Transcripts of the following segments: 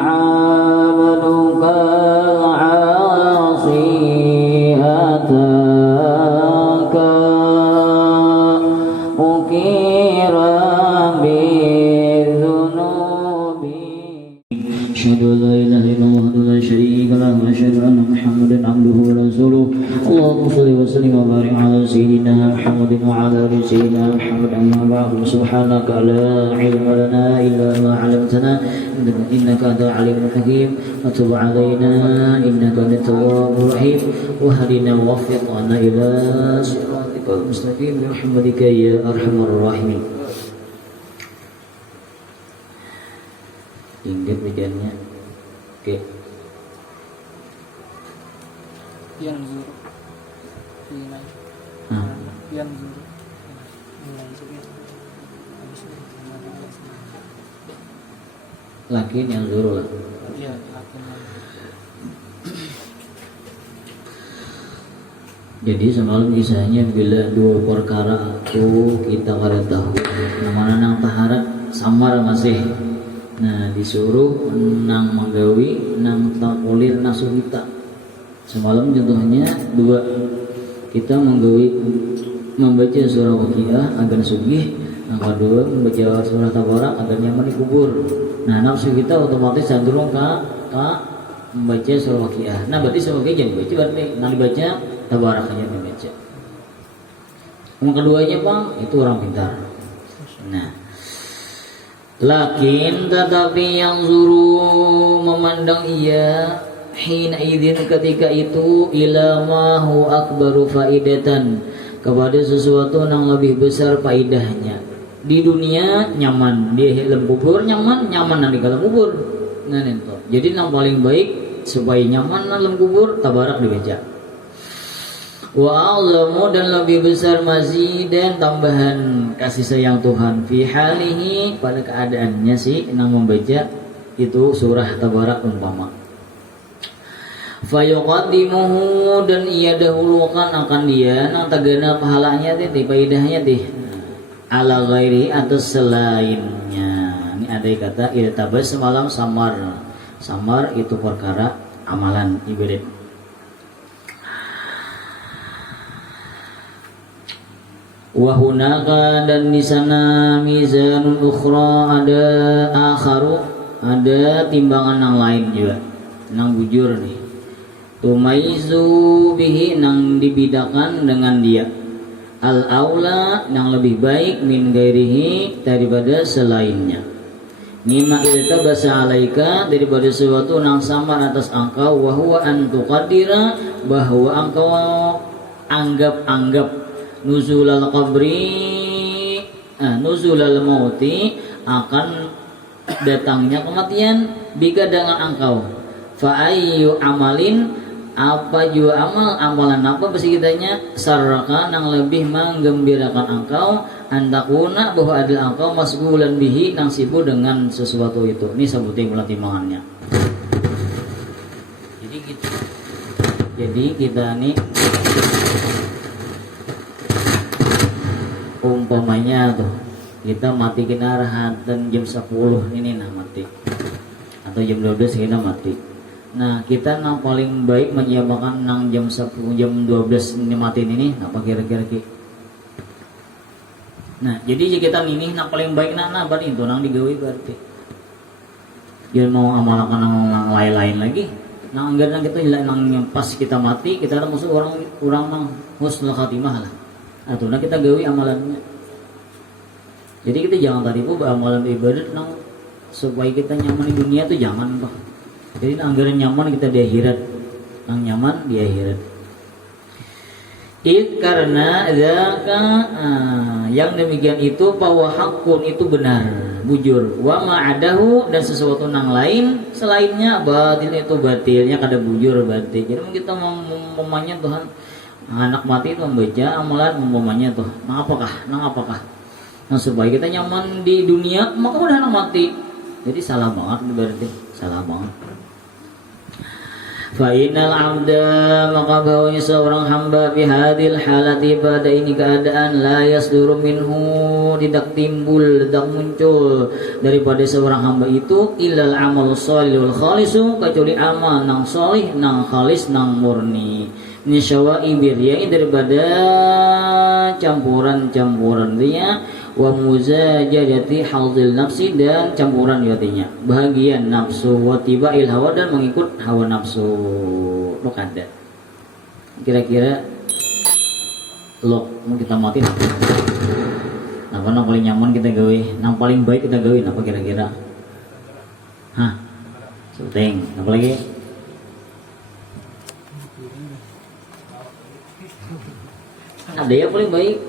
عبدك العاصي أتاك مكيرا بالذنوب أشهد أن لا إله إلا الله وحده لا شريك له وأشهد أن محمدا عبده ورسوله اللهم صل وسلم وبارك على سيدنا محمد وعلى آل سيدنا محمد أما بعد سبحانك لا علم لنا إلا ما علمتنا إنك أنت العليم الحكيم وتب علينا إنك أنت التواب الرحيم واهدنا ووفقنا إلى صراطك المستقيم برحمتك يا أرحم الراحمين. Ingat mediannya. Oke. Yang zuru. Yang zuru. Lakin yang zuru lah. Iya, lakin. Jadi semalam kisahnya bila dua perkara aku kita kada tahu. Namanya nang taharat samar masih. Nah disuruh nang menggawi nang takulir nasuh kita. Semalam contohnya dua, kita menggawi membaca surah Waqiah agar sugih, yang kedua membaca surah Tabarak agar nyaman dikubur. Nah nafsu kita otomatis cenderung ke membaca surah Waqiah. Nah berarti surah Waqiah jangan dibaca, berarti nang dibaca Tabarak aja dibaca. Yang keduanya bang itu orang pintar. Nah lakin tetapi yang zuru memandang ia hina idzin ketika itu ila ma hu akbaru faidatan kepada sesuatu yang lebih besar faidahnya. Di dunia nyaman, di dalam kubur nyaman nanti dalam kubur. Nah itu. Jadi yang paling baik supaya nyaman dalam kubur Tabarak dibaca. Wa a'lamu dan lebih besar mazidan tambahan kasih sayang Tuhan fi halihi pada keadaannya sih yang membaca itu surah Tabarak umpama. Fayuqaddimuhu dan ia dahulukan akan dia nang tagana pahalanya teh faedahnya teh ala ghairi atas selainnya. Ini ada kata irtabas semalam samar. Samar itu perkara amalan ibadat. Wahunaka dan di sana mizanun ukhra ada akharu ada timbangan yang lain juga nang bujur nih tumaizu bihi nang dibidakan dengan dia al aula yang lebih baik min gairihi daripada selainnya nima iltabasa alaika daripada sesuatu nang samar atas engkau wahwa antuqadira bahwa engkau anggap nuzulal qabri nuzulal mauti akan datangnya kematian bika dengan engkau fa ayyu amalin apa jua amalan apa pasti kitanya sarraka nang lebih menggembirakan engkau antakuna bahwa adalah engkau masgulan bihi nang sibuk dengan sesuatu itu. Ini sebutin pula timbangannya. Jadi kita nih umpamanya tuh kita mati kena rahatan jam 10 ini nah mati atau jam 12 kita mati. Nah kita nang paling baik menyiapkan nang jam 10 jam 12 ini mati ini apa kira-kira ki. Nah jadi kita ini nang paling baik nah berarti itu nang digawe berarti. Jangan mau amalkan nang lain-lain lagi. Nang anggaran kita nang pas kita mati kita masuk orang nang husnul khatimah lah. Atau nah kita gawi amalannya. Jadi kita jangan tadi pun amalan ibadat nang supaya kita nyaman di dunia tuh jangan pak. Jadi anggaran nyaman kita di akhirat, nang nyaman di akhirat. Karena zaka yang demikian itu bahwa hakun itu benar, bujur. Wa ma'adahu dan sesuatu nang lain selainnya batil itu batilnya kada bujur batil. Jadi kita memangnya Tuhan anak mati itu membaca amalan umpamanya tuh nang apakah nah supaya kita nyaman di dunia maka udah anak mati jadi salah banget berarti salah banget Fa innal 'abda maka bahwanya seorang hamba fi hadil halati pada ini keadaan la yasduru minhu tidak timbul tidak muncul daripada seorang hamba itu illal amal shalihul khalisu kecuali amal nang salih nang khalis nang murni min syawa'i birya'i daripada campuran-campuran dia wa muzajadati hadzil nafsi dan campuran yatinya bahagian nafsu wa tibail hawa dan mengikut hawa nafsu lo kada kira-kira lo mau kita mati apa nang paling nyaman kita gawe nang paling baik kita gawe apa kira-kira hah syuting apa lagi ada yang paling baik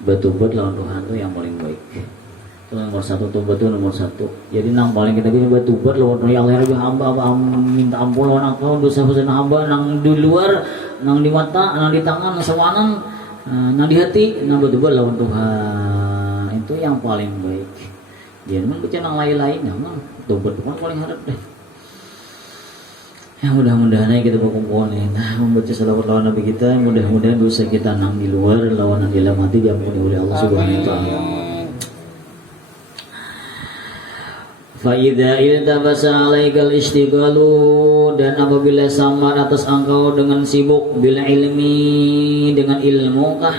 bertobat lawan Tuhan itu yang paling baik itu nomor satu, tobat itu nomor satu. Jadi nang paling kita bisa bertobat lawan Tuhan Allah lebih hamba minta ampun lawan engkau dosa-dosa hamba nang di luar nang di mata nang di tangan nang sawanan nang di hati nang bertobat lawan Tuhan itu yang paling baik. Dia membaca nang lain-lain nang tobat Tuhan paling harap deh. Ya mudah-mudahan kita berkumpul nih, membaca salawat lawan Nabi kita, mudah-mudahan dosa kita nang di luar lawan nang di dalam hati diampuni oleh Allah Subhanahu wa taala. Fa idza iltabasa 'alaikal istighalu dan apabila samar atas engkau dengan sibuk bil ilmi dengan ilmu kah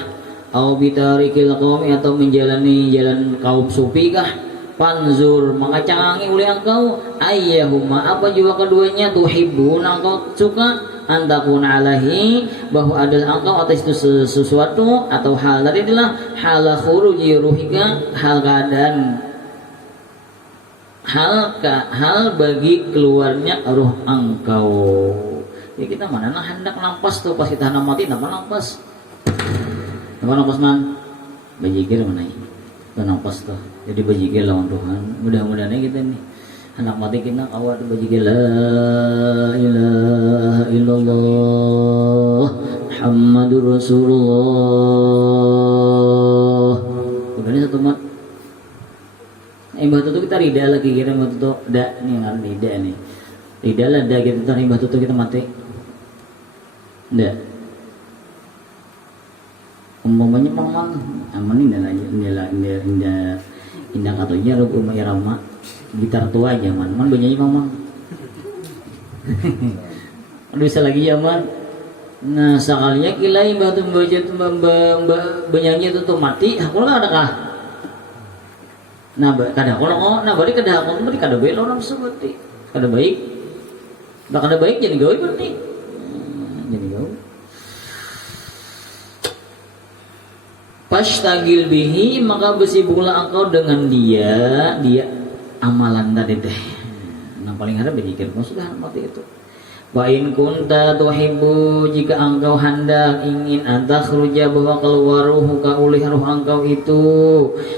au bitarikil qaumi atau menjalani jalan kaum sufi kah panzur mengacangi oleh engkau ayyahuma apa juga keduanya tuhibbun engkau suka antakun alaihi bahwa adalah engkau atas itu sesuatu atau hal tadi adalah hal khuruji ruhika hal keadaan hal bagi keluarnya ruh engkau ya kita mana nah hendak nampas tuh pas kita hendak mati nama nampas man bajikir mana ini nampas tuh jadi bajikir lawan Tuhan mudah-mudahan kita nih anak mati kita awal bajikir la ilaha illallah Muhammadur Rasulullah bukan satu mat imbah tutu kita rida lagi kira imbah tutu da nih ngaran rida nih rida lah da kita tar imbah tutu kita mati da umpamanya paman aman indah katanya lu rumah irama gitar tua aja man banyak paman bisa lagi zaman nah sekalinya kilai batu bernyanyi itu tuh mati aku lah adakah nah kada kalau nah bari kada aku bari kada baik orang seperti kada baik tak kada baik jadi gawe berarti jadi gawe Pastagil bihi maka bersibuklah engkau dengan dia amalan tadi teh. Nah paling harap berjikir kau sudah mati itu. Wa in kunta tuhibbu jika engkau hendak ingin antakhruja bahwa keluar ruhuka oleh ruh engkau itu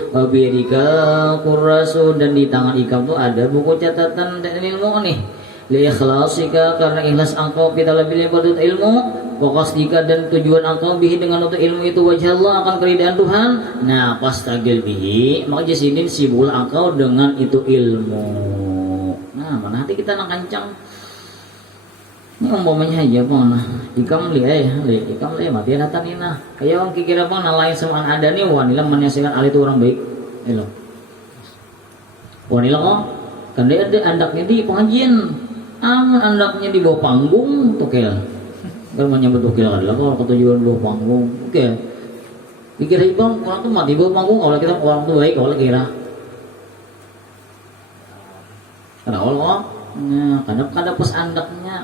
wa birika qurrasu dan di tangan ikam tu ada buku catatan dan ilmu nih. Li ikhlasika karena ikhlas engkau kita lebih ibadat ilmu fokus jika dan tujuan engkau bihi dengan untuk ilmu itu wajah Allah akan keridaan Tuhan. Nah pastagil bihi maka di sini sibuk engkau dengan itu ilmu. Nah mana hati kita nak kancang. Ini umpamanya aja pun nah ikam ikam mati datang ini nah kayak orang kira pun nah lain sama ada nih wanita menyaksikan al itu orang baik. Elo. Wanita kok kan dia ada andaknya di pengajian. Andaknya di bawah panggung tuh kel. Kan menyambut kira adalah kalau ketujuan bawah panggung. Oke. Pikir bang orang tuh mati bawah panggung kalau kita orang tuh baik kalau kira. Karena Allah, nah, karena pas andaknya.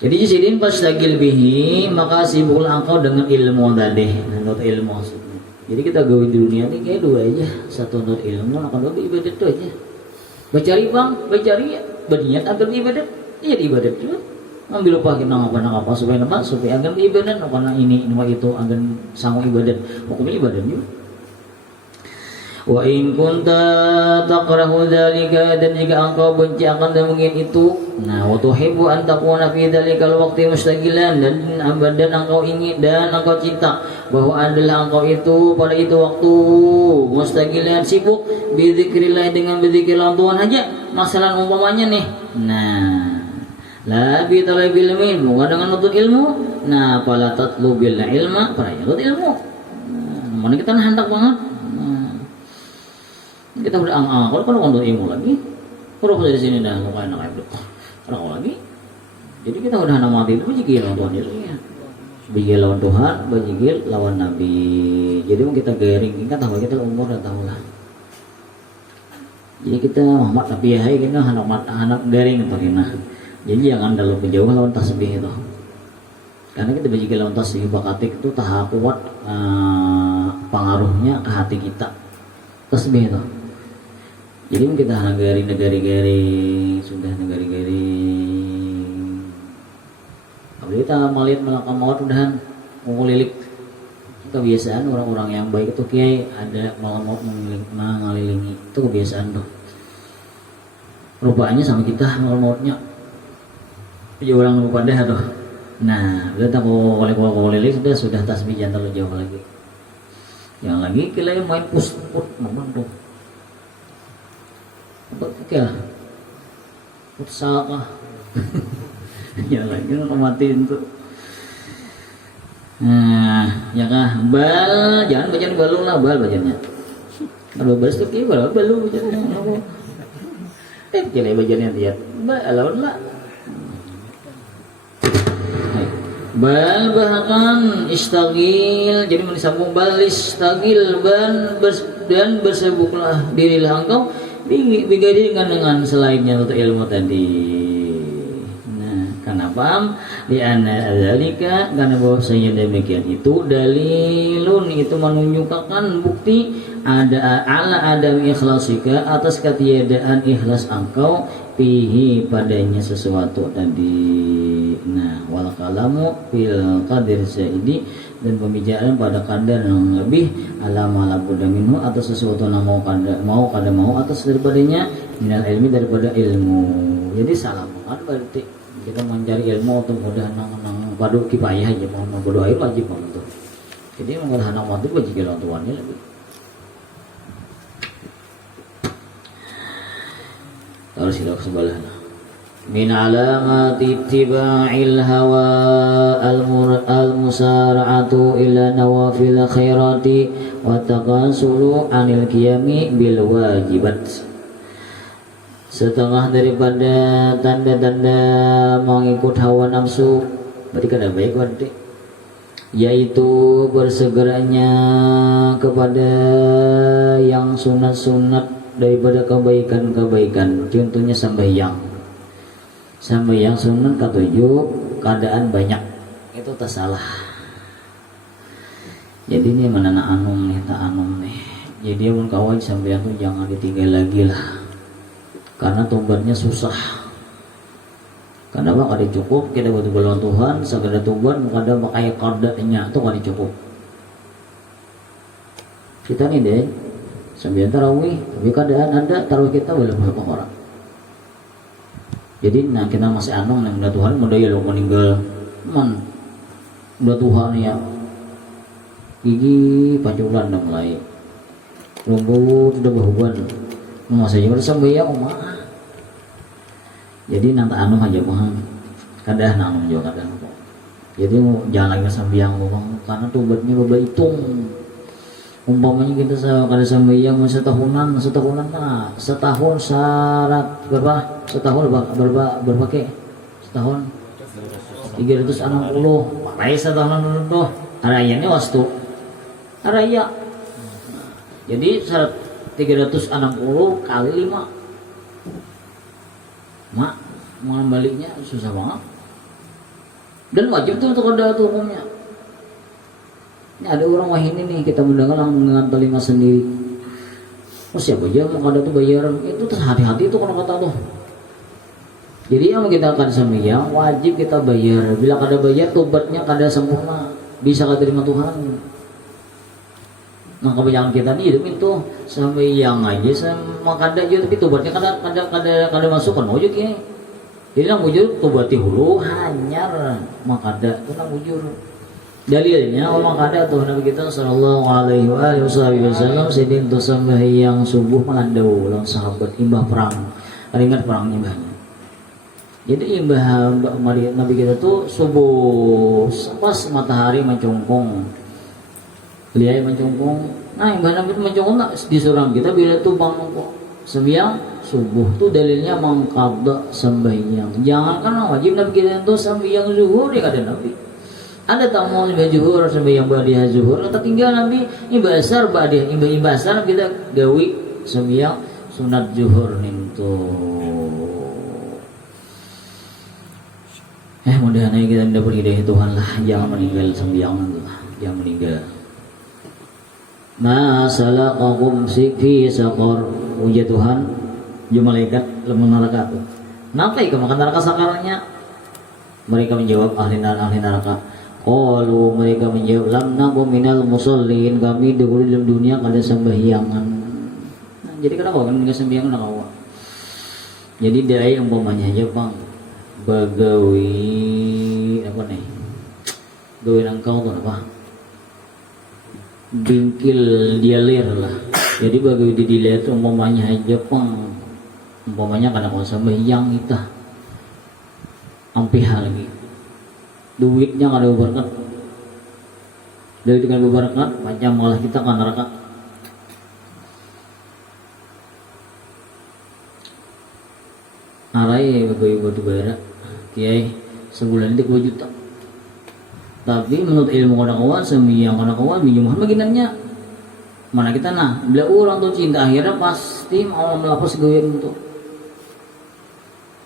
Jadi di sini pas tagil bihi maka sibuklah engkau dengan ilmu tadi. Menurut ilmu maksudnya. Jadi kita gawe di dunia ini kayak dua aja. Satu menurut ilmu, akan dua ibadat itu aja. Bacari berniat agar ibadat. Iya di ibadat juga. Ambil lupa kita apa supaya agar ibadat karena ini itu agar sanggup ibadat. Hukumnya ibadat juga. Wa in kunta taqrahu dzalika dan jika engkau benci akan mungkin itu. Nah, wa tuhibbu an takuna fi dzalikal waqti mustaqilan dan engkau ingin dan engkau cinta bahwa adalah engkau itu pada itu waktu mustaqilan sibuk bi dzikrillah dengan berzikir Tuhan aja. masalah umpamanya nih. Nah, la bi talabil ilmi, bukan dengan nuntut ilmu. Nah, fala tatlubil ilma, para nuntut ilmu. Nah, mana kita hendak banget. Nah, kita udah kalau nuntut ilmu lagi, kalau dari sini dah lupain nak itu. Kalau lagi, jadi kita udah hendak mati itu bejigil lawan Tuhan itu ya. Bejigil lawan Tuhan, bejigil lawan Nabi. Jadi kita garing, kita tahu kita umur dah tahu lah. Jadi kita Muhammad tapi ya kita anak garing atau gimana. Jadi jangan dalam menjauh lawan tasbih itu. Karena kita bagi lawan tasbih bakatik itu tahap kuat pengaruhnya ke hati kita. Tasbih itu. Jadi kita negari-negari sudah negari-negari. Kalau kita melihat melangkah maut udahan mengulilik kebiasaan orang-orang yang baik itu kiai ada mau mengelilingi itu kebiasaan tuh. Rupanya sama kita mautnya. Jadi orang lupa dah tuh. Nah, kita mau keliling sudah tasbih jangan terlalu jauh lagi. Yang lagi kita main put memang tuh. Oke lah. Futsal lah. Ya lagi matiin tuh. Nah, ya kah? Bal, jangan baca balung lah, bal bacanya. Kalau balas tuh kayak balu bacanya. Kira bacanya dia. Bal lah. Bal bahkan istagil, jadi disambung bal istagil dan bersibuklah dirilah engkau digantikan dengan selainnya untuk ilmu tadi. Kenapa? Lianna adzalika, karena bahwasanya demikian itu dalilun, itu menunjukkan bukti ada adam ikhlasika, atas ketiadaan ikhlas engkau fihi padanya sesuatu tadi. Nah, wal kalamu fil qadir zaidi, dan pembicaraan pada kadar yang lebih alama budda minhu, atas sesuatu yang mau atas daripadanya minal ilmi, daripada ilmu. Jadi salah banget berarti kita mencari ilmu untuk mudah nang padu kipayah aja mau berdoa wajib banget tuh. Jadi mengenai anak mati wajib orang tuanya lagi. Harus silap sebelah. Min alamati ittiba'il hawa al-musara'atu ila nawafil khairati wa taqasulu anil qiyami bil wajibat. Setengah daripada tanda-tanda mengikut hawa nafsu, berarti kada baik berarti, yaitu bersegeranya kepada yang sunat-sunat daripada kebaikan-kebaikan. Contohnya sembahyang sunat ketujuh keadaan banyak, itu tak salah. Jadi ini menana anum nih, tak anum nih. Jadi pun kawan sembahyang tuh jangan ditinggal lagi lah. Karena tobatnya susah. Karena kada cukup kita butuh balon Tuhan, segala tobat kada pakai qadanya itu kada cukup. Kita nih deh, sembilan tarawih, tapi keadaan ada tarawih kita belum berapa orang. Jadi nah kita masih anong yang mudah Tuhan, mudah ya lo meninggal, mudah Tuhan ya. Gigi paculan dah mulai, rambut sudah berhubungan. Masa aja bersembahyang mah. Jadi nanta anu aja mah. Kadah anu juga kadah. Jadi jangan lagi sembahyang karena tobatnya baba hitung. Umpamanya kita kada sembahyang setahunan nah, setahun syarat berapa? Setahun berapa ke? Setahun 360. Pakai setahun dulu. Arayanya wastu. Araya. Jadi syarat 360 kali 5. Mak, mau baliknya susah banget. Dan wajib tuh untuk ada tuh hukumnya. Ini ada orang wah ini nih kita mendengar dengan telinga sendiri. Oh siapa aja mau kada tuh bayar itu terus hati-hati itu kalau kata tuh. Jadi yang kita akan sembahyang wajib kita bayar. Bila kada bayar tobatnya kada sempurna, bisa kada terima Tuhan. Nah kebanyakan kita nih hidup itu sampai yang aja sama kada aja tapi tobatnya kada masuk kan ujug ya. Jadi nang bujur tobati hulu hanyar makada itu nang bujur. Dalilnya orang kada tuh Nabi kita sallallahu alaihi wasallam sedin tu sembahyang subuh melandau ulang sahabat imbah perang Ingat perang nyembahnya. Jadi imbah Nabi kita tuh subuh pas matahari mencungkung, liai mencungkung. Nah imbah Nabi itu mencungkung tak disuruh kita bila tuh bang sembiang subuh tuh dalilnya mengqadha sembahyang. Jangan kan wajib Nabi kita itu sembahyang zuhur dia kata Nabi. Ada tamu sembahyang zuhur sembahyang ba'diyah zuhur, kata tinggal Nabi imbah asar ba'diyah imbah asar kita gawi sembahyang sunat zuhur nintu. Mudah-mudahan kita mendapat hidayah Tuhan lah. Jangan meninggal sembahyang lah. Jangan meninggal. Ma salaqakum fi saqar. Uji Tuhan, ya malaikat lemah neraka. Kenapa ikan makan neraka sakarnya? Mereka menjawab ahli neraka. Qalu mereka menjawab lam nakum minal musallin, kami dahulu dalam dunia kada sembahyangan. Nah, jadi kenapa kan enggak sembahyangan nak. Jadi dai umpamanya aja Bang. Bagawi apa nih? Gawe nangkau tuh apa? Bingkil dialir lah. Jadi bagawi dialir itu umpamanya aja pang. Umpamanya karena kau sembahyang kita. Ampih lagi. Duitnya kada berkat. Duit kan berkat, macam malah kita kan neraka. Arai bagawi batu bara. Kiai sebulan itu 2 juta. Tapi menurut ilmu kawan sembiang kawan minum baginannya mana kita nah bila orang tuh cinta akhirnya pasti mau melapas gawin untuk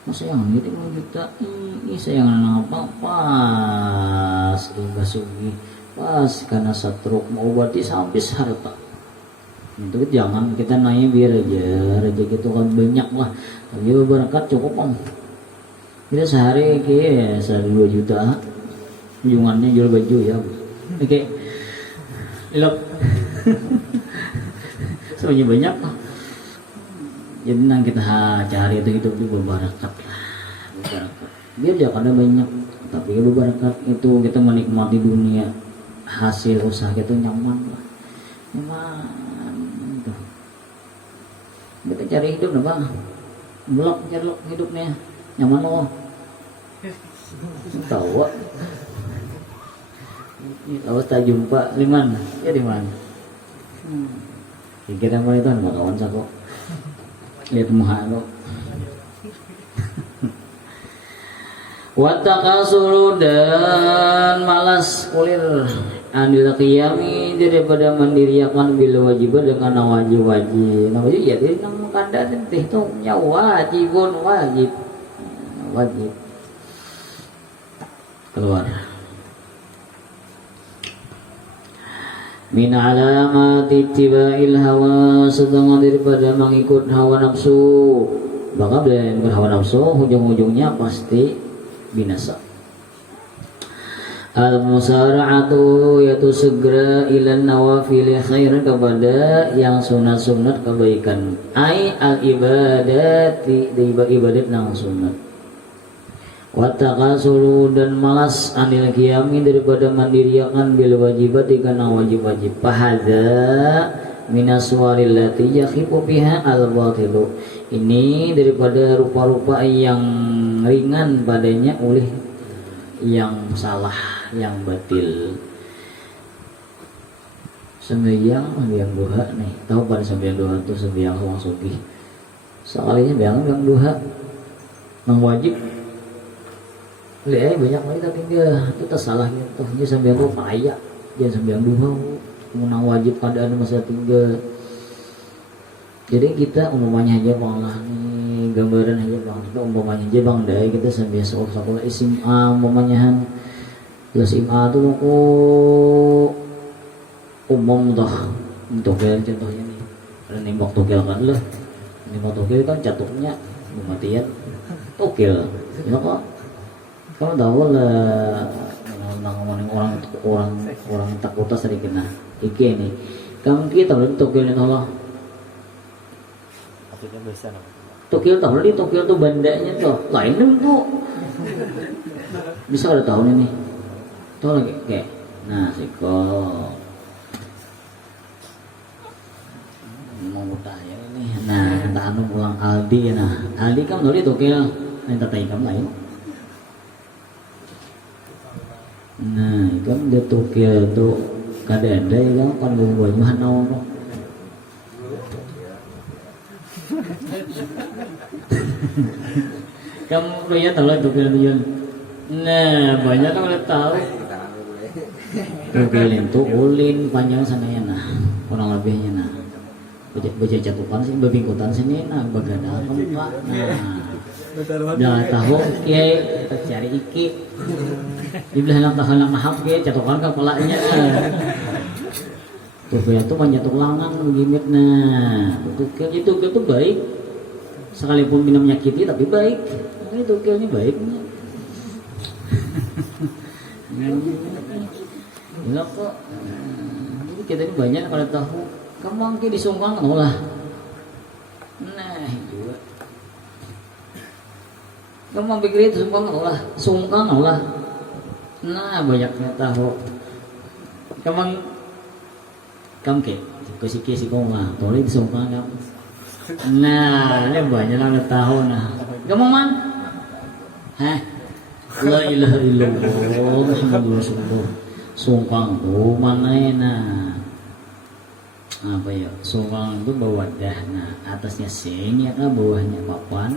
masa yang jadi 2 juta ini sayang apa pas imbas sugi pas karena satruk mau berarti sampai harta itu jangan kita nanya biar aja rezeki itu kan banyak lah tapi berkat cukup om. Kita sehari kayak 2 juta ujungannya jual baju ya oke ilok soalnya banyak jadi nang kita cari itu hidup itu berbarakat lah berbarakat biar jangan ada banyak tapi berbarakat itu kita menikmati dunia hasil usaha kita nyaman lah nyaman gitu. Kita cari hidup dah bang blok cari hidupnya nyaman loh tahu awas tak jumpa di mana ya di mana kira mana itu nama kawan saya kok lihat muka kok watakasuru dan malas kulir anil qiyami daripada mendiriakan bila wajib dengan wajib-wajib ya dia nang kanda itu wajibun wajib keluar min alamati ittiba'il hawa setengah daripada mengikut hawa nafsu maka bila berhawa nafsu ujung-ujungnya pasti binasa. Al-musara'atu yaitu segera ilan nawafil khair kepada yang sunat-sunat kebaikan ai al-ibadati ibadat nang sunat watakasulu dan malas anil qiyami daripada mandiriakan bil wajibat karena wajib-wajib pahadza minaswaril lati yakhifu biha al-batilu ini daripada rupa-rupa yang ringan padanya oleh yang salah yang batil. Sembahyang duha nih tahu pada sembahyang duha itu sembahyang orang sugih sekalinya yang duha yang wajib lihat banyak lagi tapi kita salah gitu dia sembahyang duha payah dia sembahyang duha menang wajib keadaan masa tinggal jadi kita umumnya aja bang lah nih gambaran aja bang kita umumnya aja bang deh kita sembahyang sekolah SMA umumnya SMA tuh aku umum toh untuk contohnya nih ada nembak tokil kan lah nembak tokil kan jatuhnya kematian tokil ya kok kalau tahu lah orang takut sering kena iki nih kamu kita berarti tokilnya Allah tokil tahu berarti tokil tuh bandanya tuh lain tuh bisa ada tahun ini tuh lagi kayak nah siko mau tanya ini nah tak anu ulang Aldi nah Aldi kan nulis tuh kira minta tanya kamu lain nah kan dia tuh kira tuh kada ada ya kan banyak nau kamu lihat tahu tuh kira nah banyak kan udah tahu tuh kira tuh ulin panjang sana ya nah kurang lebihnya nah baca catukan sih babingkutan sini nah bagana kemuka nah dah tahu kiai cari iki di belah lang mahap kiai catukan kepalanya tuh kayak tuh panjat ulangan gimit nah itu baik sekalipun minum menyakiti tapi baik itu kiai baik gila kok jadi kita ini banyak kalau tahu kamu angki disungkang lah nah itu kamu pikir itu sungkang lah nah banyaknya tahu kamu si koma tolong disungkang kamu nah ini banyak lah tahu nah kamu man la ilaha illallah Muhammadur Rasulullah sungkang tuh mana nah apa ya sungkang itu bawadah nah atasnya sing ya kan bawahnya papan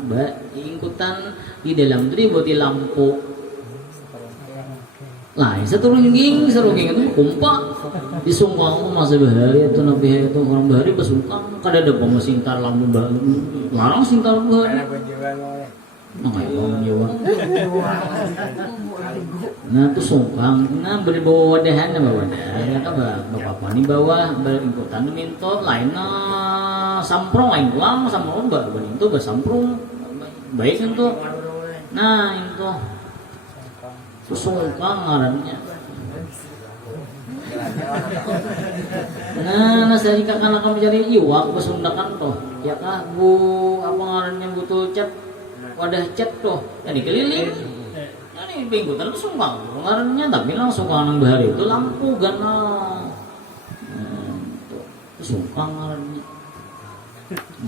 ingkutan di dalam itu dibuat lampu lain serungging itu kumpak di sungkang masa bahari itu nabi itu orang bahari besungkang kada ada pemesintar lampu baru larang sintar bahari nah itu sungkang nah beri bawa wadahan na bawa wadahan kan bapak ni bawah beringkutan minto lain na samprong lain pulang samprong itu samprong baik itu nah itu sungkang ngarannya nah nasa jika kana kami cari iwak besundakan toh ya kah bu apa ngarannya butuh cat wadah cat toh yang dikeliling ini pinggutan itu sumbang ngarannya tapi langsung kanang bahari itu lampu gana sumbang ngarannya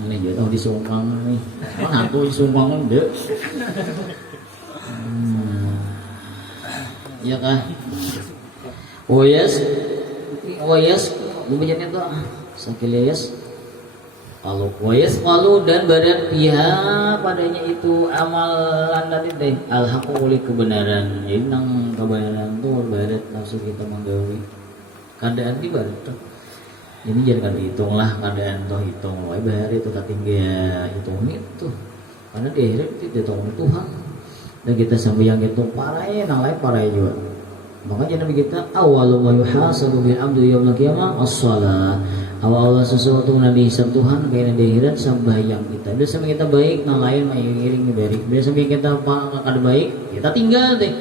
ini jatuh di sumbang nih kan hantu di sumbang udah ya kah wayas bumbunya tuh sakilias kalau dan badan pihak padanya itu amalan tadi teh alhaqu oleh kebenaran jadi nang kebenaran tuh barat nafsu kita menggawi keadaan di barat tuh ini jangan dihitung lah keadaan tuh hitung wae bahari itu katinggal hitung itu karena di akhirat itu dihitung Tuhan dan kita sampai yang itu parai nang lain parai juga makanya Nabi kita awwalu ma yuhasabu bil abdu yaumil qiyamah as-shalah awal sesuatu yang dihisab Tuhan kayaknya di akhirat sembahyang kita. Bila sampai kita baik, nah lain mengiring baik. Bila sampai kita kada baik, kita tinggal deh.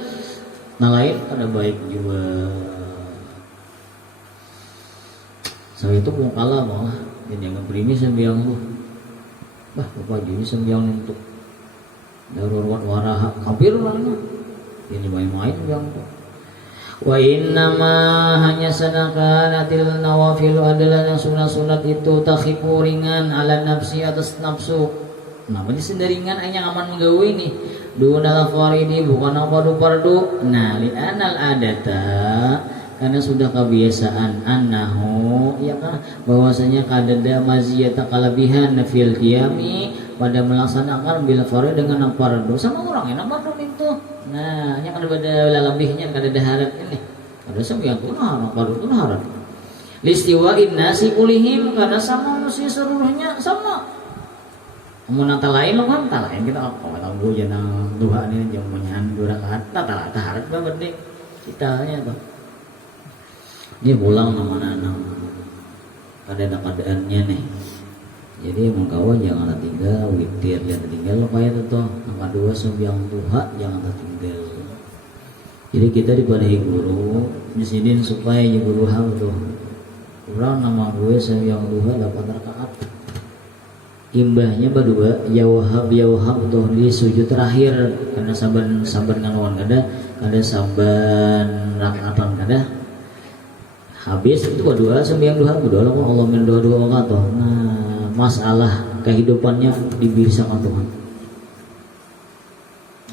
Nah lain kada baik juga. So itu mau kalah malah. Jadi yang beri sembiang lu. Bah, bapak jadi sembiang untuk darurat waraha hampir orangnya. Ini main-main sembiang tuh. Wa innama hanya sanakanatil nawafil adalah yang sunat-sunat itu takhifu ringan ala nafsi atas nafsu. Nah, ini sendirian hanya aman menggawe ini. Dunal faridi bukan apa fardu. Nah, li anal adata karena sudah kebiasaan annahu ya kan bahwasanya kadada maziyata kalabihan fil qiyami pada melaksanakan bil farid dengan fardu sama orang yang apa itu. Nah, ini kan ada lebihnya kan ada daharat ini. Ada sembilan tunah, fardu tunah harat. Listiwa'in nasi kulihim karena sama manusia seluruhnya sama. Menata lain loh kan, tak lain kita apa tahu gue jangan duha ini jangan menyan dua rakaat, tak harat banget deh kita nya tuh. Dia pulang nama anak ada keadaannya nih. Jadi emang kawan jangan tinggal witir jangan tinggal lo kayak itu angka dua sembiang duha jangan tinggal. Jadi kita dipadahi guru mesidin supaya ya guru hal tuh kurang nama gue sembiang duha 8 rakaat imbahnya berdua jawahab tuh di sujud terakhir karena saban ngalawan kada saban rakaatan kada habis itu berdua sembiang duha berdua Allah min doa Allah toh. Nah masalah kehidupannya diberi sama Tuhan.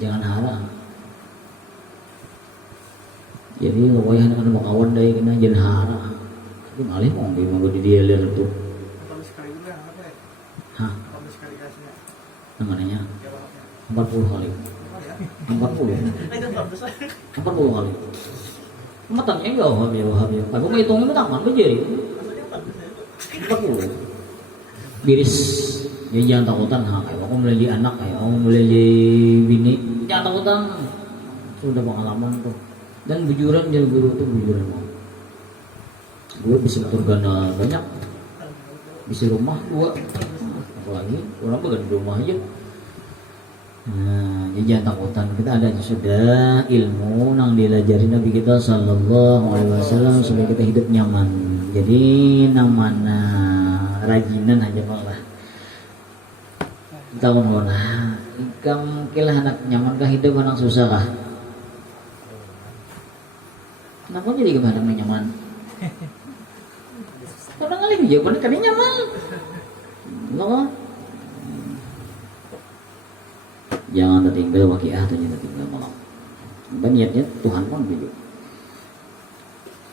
Jangan harap. Jadi wayah anak mau kawan dari kena jangan harap. Itu malih mau di dia lihat tuh. Hah? Namanya 40 kali. 40 kali. Matangnya enggak wahab ya. Aku mau hitungnya berapa jadi 40. Biris. Ya jangan takutan aku mulai jadi anak aku mulai jadi bini. Jangan takutan. Sudah pengalaman tuh. Dan bujuran jadi guru tuh bujuran mau. Gue bisa turgana banyak. Bisa rumah 2. Apalagi orang bagian di rumah aja. Nah, jadi jangan takutan. Kita ada sudah ilmu yang diajari Nabi kita Sallallahu Alaihi Wasallam supaya kita hidup nyaman. Jadi namanya rajinan aja malah. Tahun mana? Ikam kilah anak nyaman kah hidup anak susah kah? Kenapa jadi gimana nyaman? Orang kali jawabannya kan nyaman. Loh. Jangan tertinggal wakiah atau jangan tertinggal malam. Niatnya Tuhan pun begitu.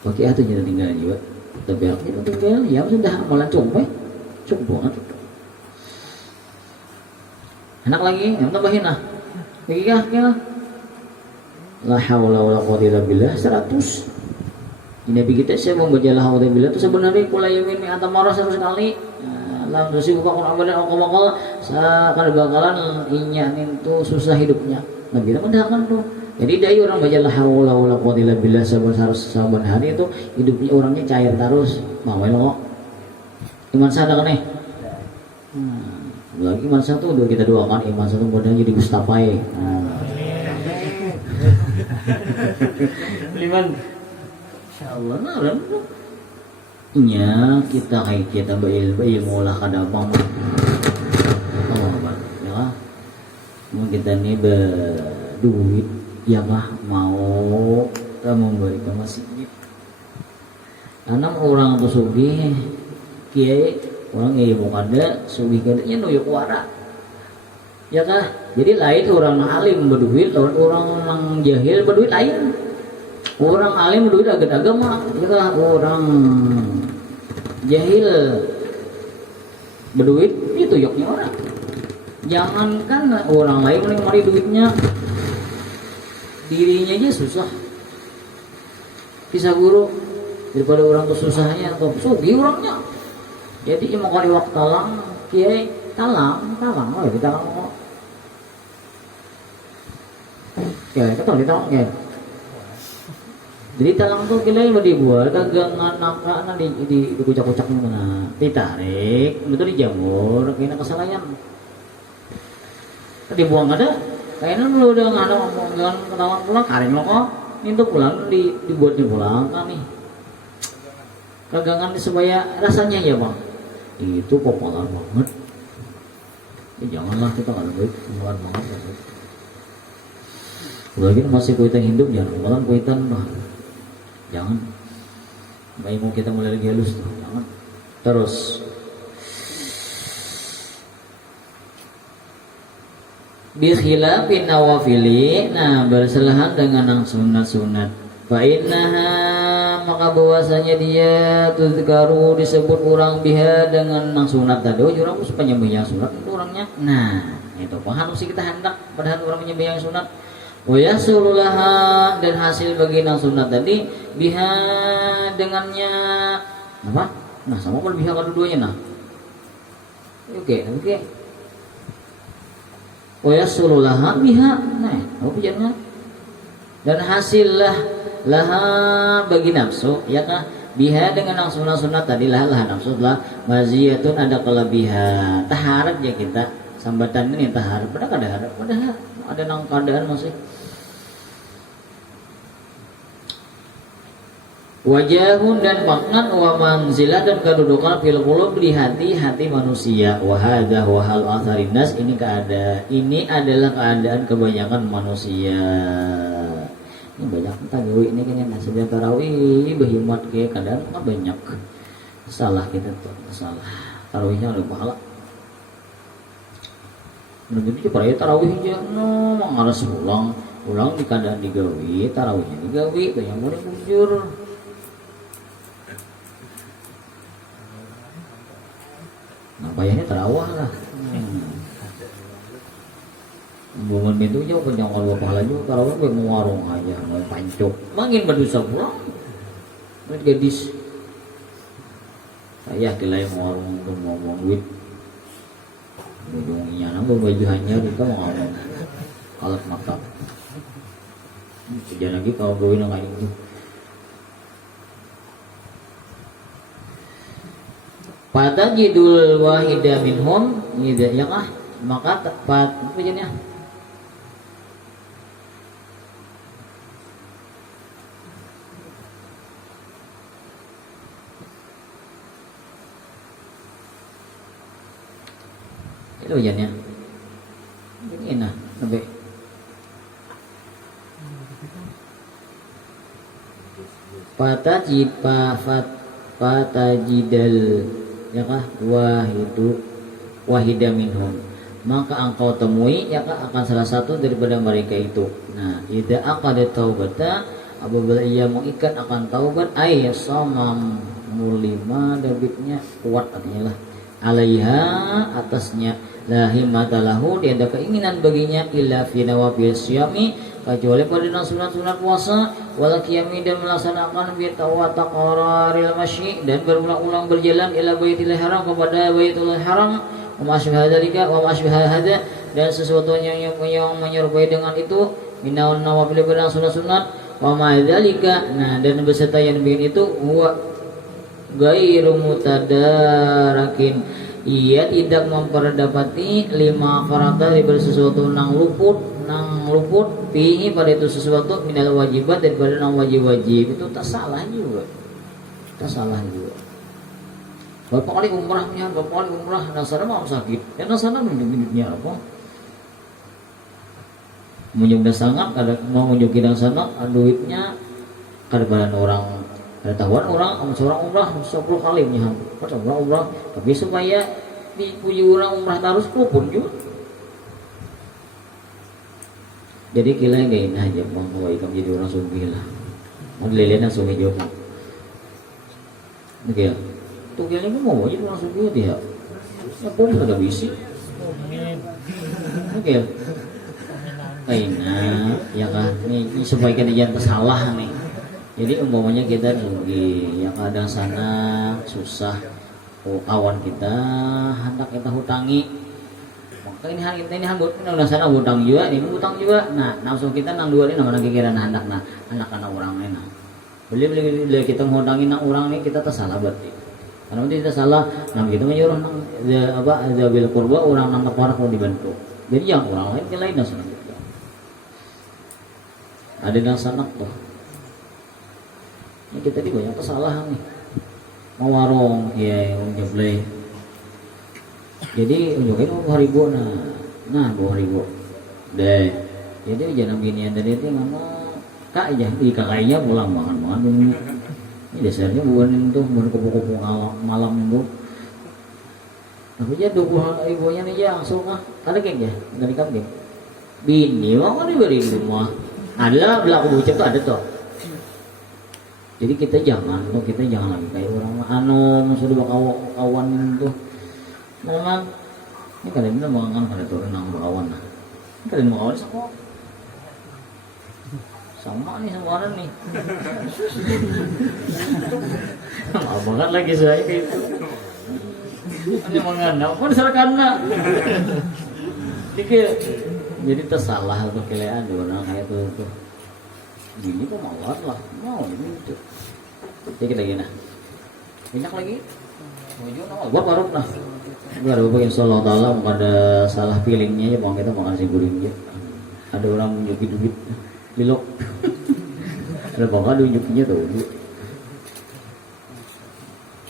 Wakiah atau jangan tinggal juga. Tapi aku tinggal ya sudah malah coba banget. Anak lagi yang tambahin lah. Lagi kah? La haula wala quwwata illa billah 100. Ini kita saya membaca la haula billah itu sebenarnya kula yamin mi atamarah 100 kali. Lam tusi buka Quran abadan al-qamakal sakar bakalan inya itu susah hidupnya. Nabi kita mendahakan tuh. Jadi dari orang baca la haula wala quwwata illa billah saban hari itu hidupnya orangnya cair terus. Mau lo. Iman sadar nih. Lagi iman satu udah kita doakan iman satu mudah jadi gustapai. Iman insyaallah naran. Nya kita kayak kita berilmu lah kada bang ya mau kita nih berduit ya mah mau memberikan masjid karena orang tuh sugih kiai orang ilmu kada sugih kadanya nuyuk wara ya kah jadi lain orang alim berduit orang jahil berduit lain. Orang alim berduit agama, ya orang jahil berduit itu yoknya orang. Jangankan orang lain menikmati duitnya, dirinya aja susah. Kisah guru daripada orang tuh susahnya atau sugi orangnya. Jadi mau kali waktu talang, kiai talang, oh kita talang. Ya, kita talang ya. Jadi talang tuh kira yang dibuat dagangan nangka di kucak-kucaknya mana ditarik itu dijamur kayaknya kesalahan dibuang ada kayaknya lu udah nggak ada omongan ketahuan pulang karing lo kok itu pulang dibuatnya pulang kan nih dagangan supaya rasanya ya bang itu populer banget ya janganlah kita nggak baik populer banget lagi masih kuitan hidup jangan malah kuitan bah jangan baik mau kita mulai lagi halus tuh jangan terus bi khilafin nawafili nah berselahan dengan yang sunat-sunat fa innaha maka bahwasanya dia tuzkaru disebut orang biha dengan yang sunat tadi orang penyembah yang sunat itu orangnya nah itu paham sih kita hendak padahal orang penyembah yang sunat wayasulullaha dan hasil bagi nang sunat tadi biha dengannya apa? Nah sama pun biha kedua-duanya nah. Oke. Wayasulullaha biha nah apa jangan dan hasillah laha bagi nafsu ya kah biha dengan nang sunat tadi lah nafsu lah maziyatun ada kelebihan taharap ya kita sambatan ini taharap padahal ada nang keadaan masih wajahun dan maknan wa manzilah dan kedudukan fil qulub di hati manusia wa hadza wa hal atharin nas ini adalah keadaan kebanyakan manusia ini banyak tarawih ini kan yang saja tarawih berhimat ke kadang banyak salah kita tuh salah tarawihnya ada pahala Begitu pada tarawih aja, no, mangaras ulang di keadaan digawi, tarawihnya digawi, banyak mau bujur. Nah, bayarnya tarawah lah. Bukan itu jauh panjang kalau pahala juga tarawih gue mau warung aja, mau pancok, makin berdosa pulang. Gadis, saya kilai mau warung untuk ngomong duit. Bujungnya nambah baju hanya kita mau ngomong alat makan. Sejak lagi kau gue nang itu. Pada jidul wahida minhum ida yang maka tepat apa jadinya? Itu jadinya. Ini nah sampai fatajidal ya kah wahida minhum, maka engkau temui ya kah akan salah satu daripada mereka itu. Nah, idza aqada taubata, apabila ia mengikat akan taubat, ay samam mulima debitnya kuat artinya lah, alaiha atasnya, la himmata lahu, dia ada keinginan baginya illa fi nawafil syami, kecuali pada sunat-sunat puasa, wal qiyami, dan melaksanakan bi taqararil masyi, dan berulang-ulang berjalan ila baitil haram, kepada baitul haram, wa masyhadalika wa masyhadada, dan sesuatu yang menyerupai dengan itu minal nawafil, pada sunat-sunat, wa ma'dzalika. Nah, dan beserta yang demikian itu huwa ghairu mutadarakin, ia tidak memperdapati lima farata, daripada sesuatu nang luput fihi, pada itu sesuatu minal wajibat, daripada nang wajib-wajib. Itu tak salah juga. Bapak kali umrahnya, nasara mau sakit, ya nasara minum-minumnya apa? Menjauh sangat, kada mau menjauh sana, duitnya kada badan orang. Ada tahuan orang seorang umrah 10 kali nyam, orang umrah, tapi supaya dipuji orang umrah terus pun juga. Jadi kila gak aja bang, kalau ikam jadi orang sugih lah, mau dililihan sugih juga. Oke, tuh kira ini mau jadi orang sugih dia, ya pun agak bisi. Oke, ya kan, ini supaya kita jangan tersalah nih. Jadi umpamanya kita rugi, yang kadang sana susah, kawan kita hendak kita hutangi, maka ini hambut, udah sana hutang juga, ini hutang juga. Nah, nafsu kita nang dua ini nama kikiran hendak anak orang lain. Beli kita menghutangi nang orang ini, kita tersalah berarti. Karena kita salah, nah kita menyuruh nang zabil kurba, orang nang keparak mau dibantu. Jadi yang orang lain lain nang sana kita. Ada nang sana tuh. Ini kita di banyak kesalahan nih, mau warung ya unjuk. Jadi unjukin 2.000 nah 2.000 deh. Jadi jangan ginian dari itu ngomong kak aja di kakaknya pulang makan ini dasarnya bukan itu kupu-kupu malam itu. Tapi aja 20.000-nya nih ya langsung ada geng ya nggak dikasih bini mau diberi rumah ada belakang bucek tuh ada tuh. Jadi kita jangan lagi kayak orang sudah kawan itu. Memang ini kalian bilang mangan pada turun nang kawan. Ini kalian mau kawan sama nih sama orang nih. Banget lagi saya kayak itu. Ini mangan, apa diserahkan nak? Jadi tersalah tuh kalian orang kayak itu. Gini kok mawar lah, mau ini itu. Jadi lagi nah, banyak lagi. Gua baru nah, baru insyaallah taala pada salah feelingnya ya, mau kita makan si guring ya. Ada orang menunjukin duit, bilok. Ada bangga tunjuknya tuh.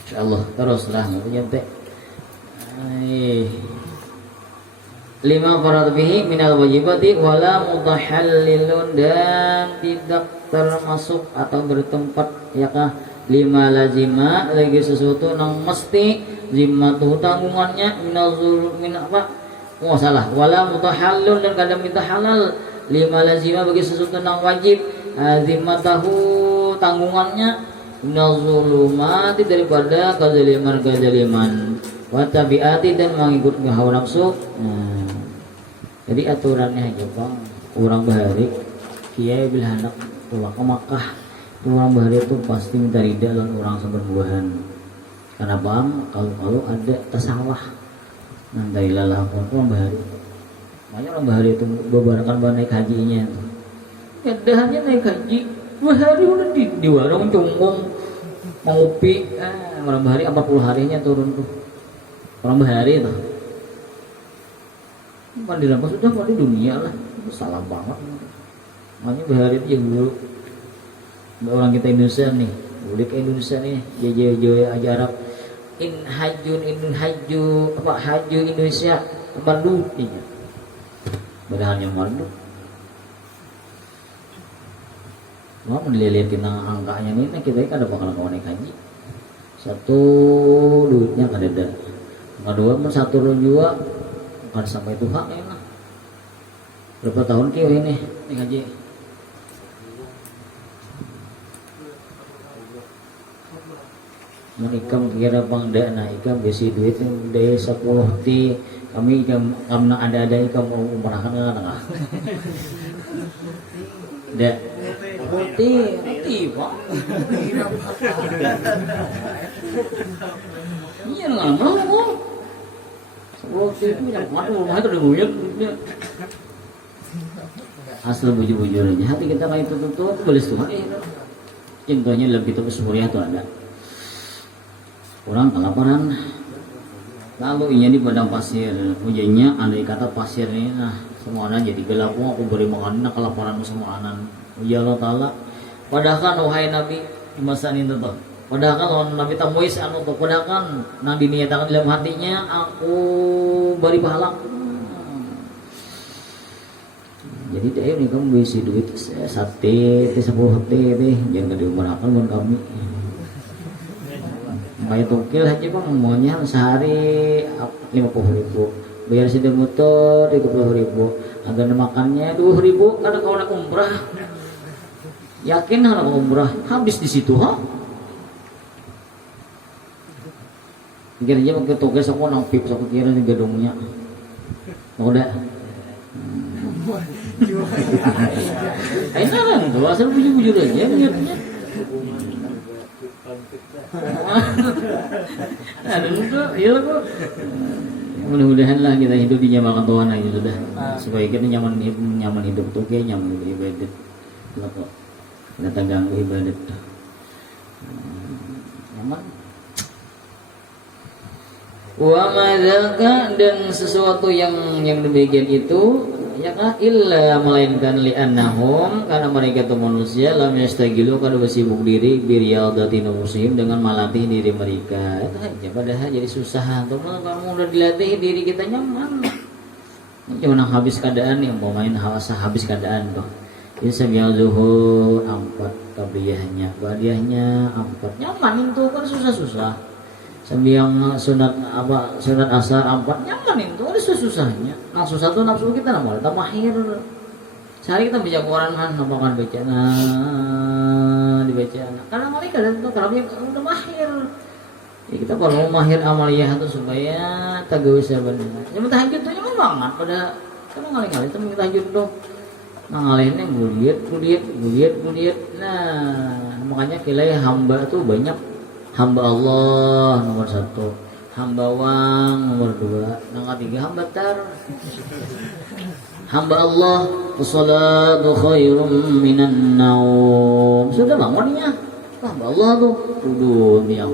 Insyaallah teruslah nyampe. Lima farad bihi minal wajibati wala mutahallilun, dan tidak termasuk atau bertempat yakah lima lazima lagi sesuatu nang mesti zimmatu tanggungannya minal zulm min apa Oh salah. Wala mutahallun dan kadang minta halal lima lazima bagi sesuatu yang wajib azimatahu tanggungannya minaz-zulumati daripada kezaliman wa tabiati dan mengikut hawa nafsu. Nah, jadi aturannya aja Bang, orang bahari kiai bil hendak pulang ke Makkah, orang bahari itu pasti minta ridha lawan orang seberbuahan. Karena Bang, kalau ada tasawah nanti lalah orang bahari. Makanya orang bahari itu beberapa bahan naik hajinya tuh. Ya dahannya naik haji, bahari udah di warung cumbung ngopi, orang bahari 40 harinya turun tuh. Orang bahari tuh. Mandi lama sudah mandi dunia lah, salah banget. Makanya bahari itu yang dulu orang kita Indonesia nih, udah ke Indonesia nih, jauh-jauh aja Arab. Haju Indonesia Mardu ini. Padahal yang Mardu. Mau melihat angkanya ini kita kan ada bakal naik haji. Satu duitnya kan ada. Kedua pun satu juga kan sampai Tuhan enak. Berapa tahun kau ini haji? Ikam kira bang dak nah ikam besi duit dari 10 ti kami ikam karena ada ikam mau umrah kan nggak dak ti pak iya nggak mau 10 ti itu yang mana rumah itu udah banyak asal bujur-bujur aja hati kita kayak tutup balas Tuhan contohnya dalam kitab Suriah tuh ada orang kelaparan lalu ini di padang pasir hujannya andai kata pasir ini nah semuanya jadi gelap aku beri makan nah kelaparan semua anan ya Allah Ta'ala padahal kan wahai Nabi di masa ini tuh padahal kan Nabi tamuis anu tuh padahal kan nah diniatakan dalam hatinya aku beri pahala jadi dia ini kamu bisi duit sate 10 hati deh jangan diumarakan buat kami bayar tokil aja Bang maunya sehari 50.000 bayar sidang motor 30.000 agar makannya 2.000 karena kau nak umrah yakin nak umrah habis di situ pikir aja pakai tokil aku nangpip aku kira di gedungnya udah enak kan tuh asal bujur-bujur aja lihatnya nah, itu ya kok mudah-mudahan lah kita hidup di nyaman Tuhan aja sudah supaya kita nyaman hidup tuh kayak nyaman ibadat lah kok kita terganggu ibadat nyaman wa madzaka dan sesuatu yang demikian itu ya kah illa melainkan li'annahum karena mereka itu manusia lam yastagilu kada sibuk diri biriyadati nufusihim dengan melatih diri mereka itu aja padahal jadi susah tuh kamu udah dilatih diri kita nyaman cuma habis keadaan yang mau main habis keadaan tuh bisa biar zuhur 4 kabiyahnya badiahnya 4 nyaman itu kan susah-susah sembiang sunat asar 4 nyaman itu ada susahnya nafsu satu nafsu kita nama kita mahir sehari kita baca Quran kan nampak baca dibaca karena mereka itu kalau yang udah mahir ya kita kalau mau mahir amaliyah itu supaya tagawis benar yang tahajud itu nyaman banget pada kan ngalih-ngalih itu tahajud dong ngalihnya guliat nah makanya kilai hamba tuh banyak hamba Allah nomor 1 hamba wang nomor 2 nomor 3 hamba tar hamba Allah salatu khairum minan naum sudah bangunnya hamba Allah tuh kudu diam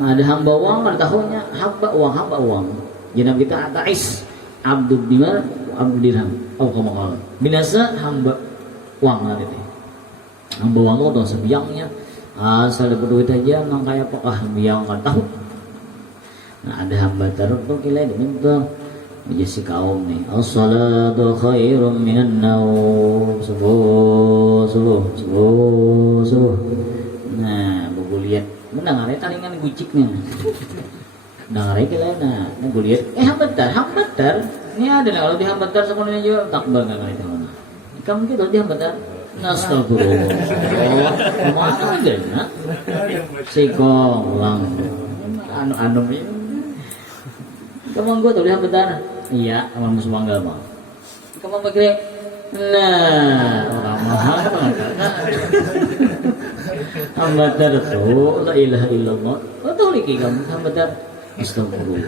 nah ada hamba wang pada tahunnya hamba uang jenab kita atais abdul dinar abdul dirham kamu binasa hamba uang nanti hamba uang tuh sebiangnya asal dapat duit aja nggak kayak apakah biang nggak tahu nah ada hamba taruh tuh kira diminta menjadi kaum nih as-salatu khairum minan naum subuh nah buku lihat menang ada talingan guciknya dengar aja lah nah gue lihat hambatar ini ada nah kalau di hambatar semuanya juga takbar nggak kali itu mana kamu gitu di hambatar astagfirullah mana aja nak sikong anu ini kamu gue tuh di hambatar iya kamu musuh mangga bang kamu pakai nah orang mahal hambatar tuh la ilaha illallah oh tuh lagi kamu hambatar astagfirullah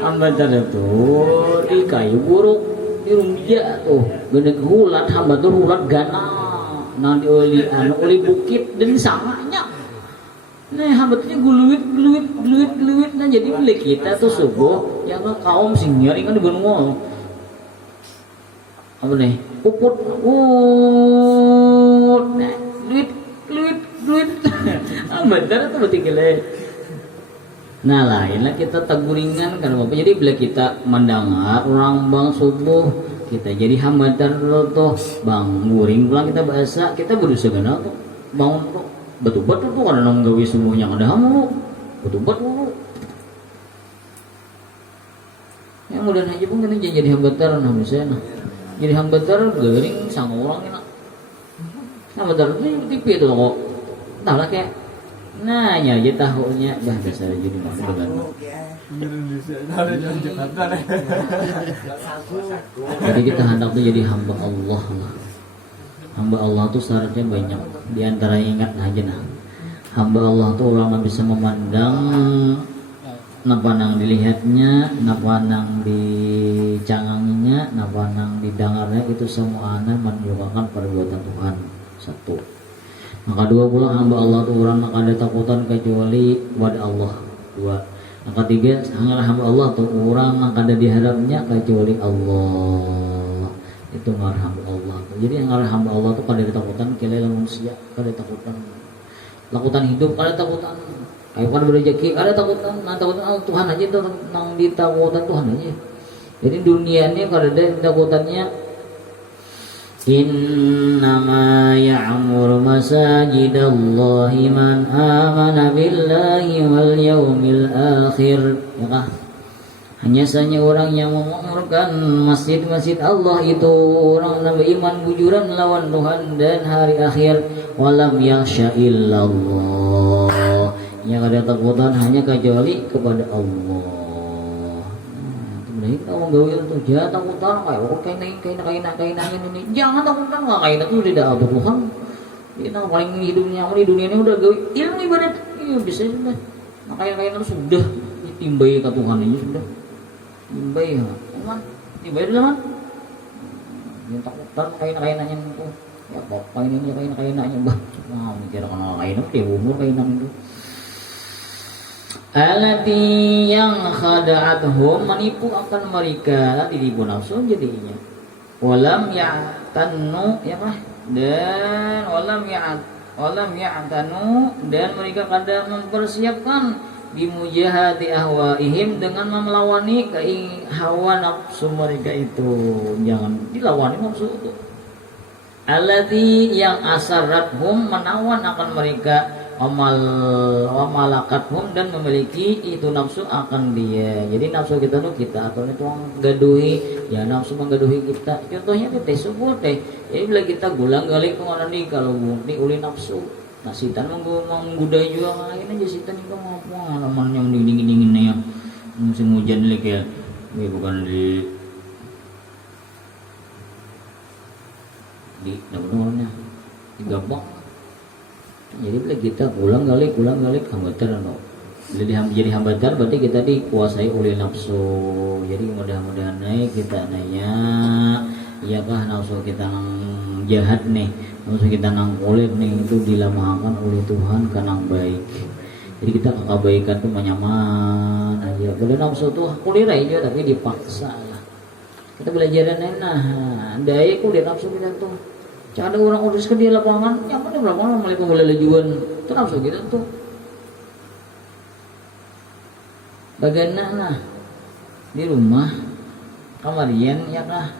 hambatar itu di kayu buruk di rumbia tuh gede hulat hambatar hulat gana nanti oli bukit dan samanya nah hambatarnya geluit nah jadi milik kita tuh subuh yang kaum senior kan di benua apa nih puput nah duit bener tuh berarti gila nah lainlah kita teguringan kan apa jadi bila kita mendengar orang bang subuh kita jadi hambatar tuh bang guring pulang kita bahasa kita berusaha kenal tuh bangun tuh betul-betul tuh karena nonggawi subuhnya ada hamu betul-betul yang mudah aja pun kan jadi hambatar nah misalnya jadi hambatar garing sama orang enak hambatar ini tipe tuh kok tahu lah kayak nanya aja tahunya bahasa jadi mana dengan jadi kita hendak tuh jadi hamba Allah lah hamba Allah tuh syaratnya banyak diantara ingat aja nah hamba Allah tuh orang yang bisa memandang napandang dilihatnya napandang dicanganginya napandang didengarnya itu semuanya menunjukkan perbuatan Tuhan satu maka dua pula hamba Allah tuh orang nak ada takutan kecuali kepada Allah dua yang ketiga hamba Allah tuh orang nak ada dihadapnya kecuali Allah itu ngarah hamba Allah tuh. Jadi yang ngarah hamba Allah tuh kada takutan kira manusia kada takutan lakukan hidup kada takutan kayak kada berrezeki kada takutan nah takutan Tuhan aja tuh nang ditakutan Tuhan aja jadi dunia ini kada ada takutannya innama ya'muru masajidallahi man amana billahi wal yawmil akhir ya kah? Hanya saja orang yang mengamalkan masjid-masjid Allah itu orang yang beriman bujuran lawan Tuhan dan hari akhir walam yakhsha illallah yang ada takutan hanya kecuali kepada Allah. Nah, kita mau gawil tuh jangan takutan kayak kaina ini jangan takutan nggak kaina tuh tidak ada Tuhan kita paling hidupnya di dunia ini udah gawe ilmu ibadat iya bisa sudah nah kaina sudah ditimbai ke Tuhan ini sudah timbai ya teman timbai dulu kan yang takutan kaina-kainanya itu ya apa ini kaina-kainanya bah nah mikir kenal kaina dia umur kaina itu alati yang khada'athum menipu akan mereka ditipu nafsu jadinya walam ya'tanu ya mah dan walam ya'tanu dan mereka kadang mempersiapkan bimujahati ahwaihim dengan melawani hawa nafsu mereka itu jangan dilawani nafsu itu alati yang asarathum menawan akan mereka malakathum dan memiliki itu nafsu akan dia jadi nafsu kita tuh kita atau itu gaduhi ya nafsu menggaduhi kita contohnya teh subuh teh jadi bila kita gulang galik kemana nih kalau bunti uli nafsu nah sitan menggoda juga ini aja sitan itu mau namanya dingin nih yang musim hujan lagi ya ini bukan di namanya di gabang jadi bila kita ulang galik hambatar no. Jadi hambatar berarti kita dikuasai oleh nafsu. Jadi mudah-mudahan kita nanya iya kah nafsu kita nang jahat nih, nafsu kita nang kulit nih itu dilamakan oleh Tuhan karena baik. Jadi kita kebaikan tuh menyaman aja. Boleh nafsu tuh kulit aja tapi dipaksa lah. Kita belajar nah daya kulit nafsu kita tuh. Ada orang urus ke di lapangan, yang mana lapangan mulai mulai lajuan, itu nafsu gitu tuh. Bagaimana nah di rumah kamarian ya kah?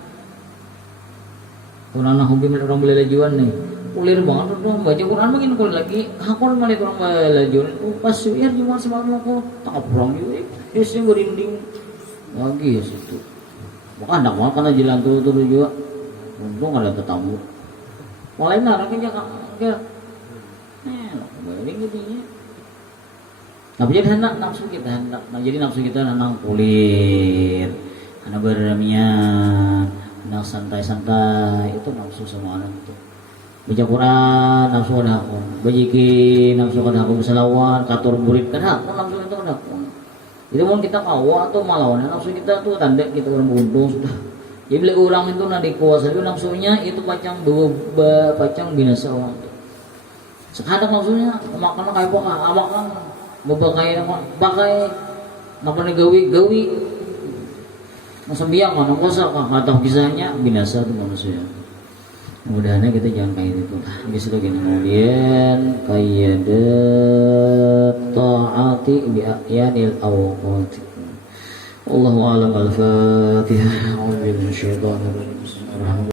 Kurang nah hobi orang belajuan nih. Ulir banget tuh baca Quran makin kulit lagi. Hakon malah orang belajuan. Pas suir cuma semalam aku tak perang juga. Biasanya berinding lagi ya situ. Bukan anak malah karena jalan tuh juga. Untung ada tetamu. Mulai narangnya jangan. Balik gitunya. Tapi jadi hendak nafsu kita hendak. Nah jadi nafsu kita hendak kulir. Anak beramian, anak santai-santai, itu nafsu sama anak itu. Baca Quran, nafsu ada hakun. Bajikin, nafsu ada hakun. Berselawat, katur burit kan hakun, nafsu itu ada hakun. Jadi mau kita kawa atau malawan, nafsu kita tuh tanda kita orang buntung sudah. Jadi bila orang itu nanti kuasa itu nafsunya itu pacang binasa orang itu. Sekarang nafsunya makan kayak apa? Makan bebakai apa? Pakai apa nih gawi. Sembiang mana kuasa atau kisahnya binasa itu manusia. Mudah-mudahan kita jangan kayak itu. Bisa lagi kemudian kayak taati bi a'yanil awqat. Allahu a'lam al-Fatihah. A'udzu billahi minasyaitonir rajim.